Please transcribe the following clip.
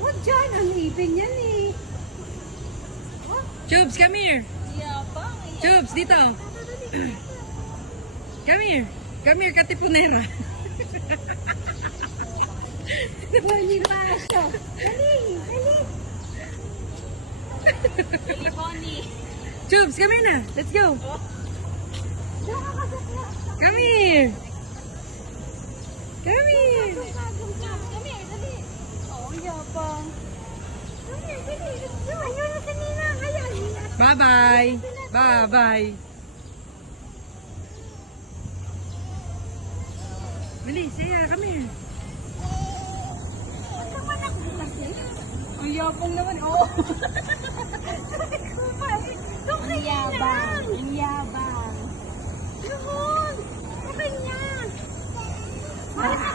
Huwag dyan, ang ipin yan eh. Chubs, come here. Yabang. Chubs, dito. Come here. Come here, katipunera. Wali pa siya. Dali, dali. Dali, Bonnie. Chubs, come here na. Let's go. Diyan ka kasakla. Come here. Come here. Come here, dali. Oh, yabang. Come here, dali. Let's go. Ayaw na kanina. Ayaw. Bye-bye. Bye-bye. Dali, Saya, come here. Naman ako kasi. Ang yabang naman. Oh. Ang yabang. Ang yabang. Yun. Okay niya. Mahal ka